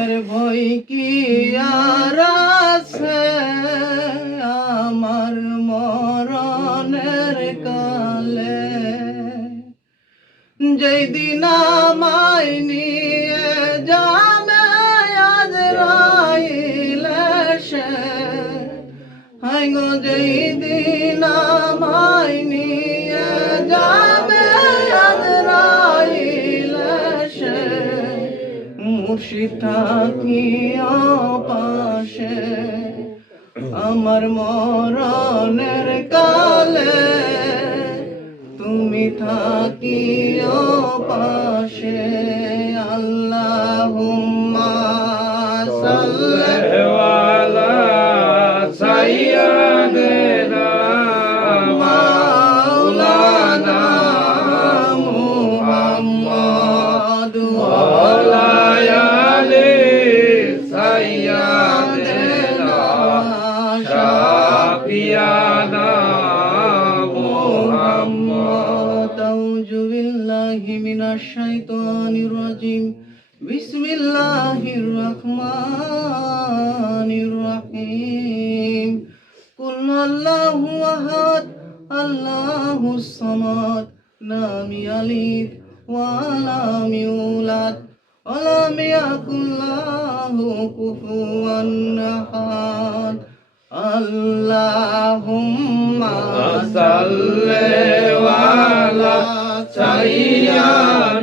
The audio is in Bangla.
মরণের ভয় কি আর আছে আমার মরণের কালে যেই দিন আমায় নিয়ে যাবে আজরাইল এসে হায় গো যেই দিন আমায় নিয়ে যাবে আজরাইল এসে মুর্শিদ থাকিও পাশে আমার মরণের কালে তুমি থাকিও পাশে আল্লাহুম্মা সাল্লি আলা সাইয়্যিদিনা মাওলানা মুহাম্মদ ওয়া আলি সাইয়্যিদিনা শাফিয়ানা أعوذ بالله من الشيطان الرجيم بسم الله الرحمن الرحيم قل الله أحد الله الصمد لم يلد ولم يولد ولم يكن له كفوا أحد اللهم صل على سيدنا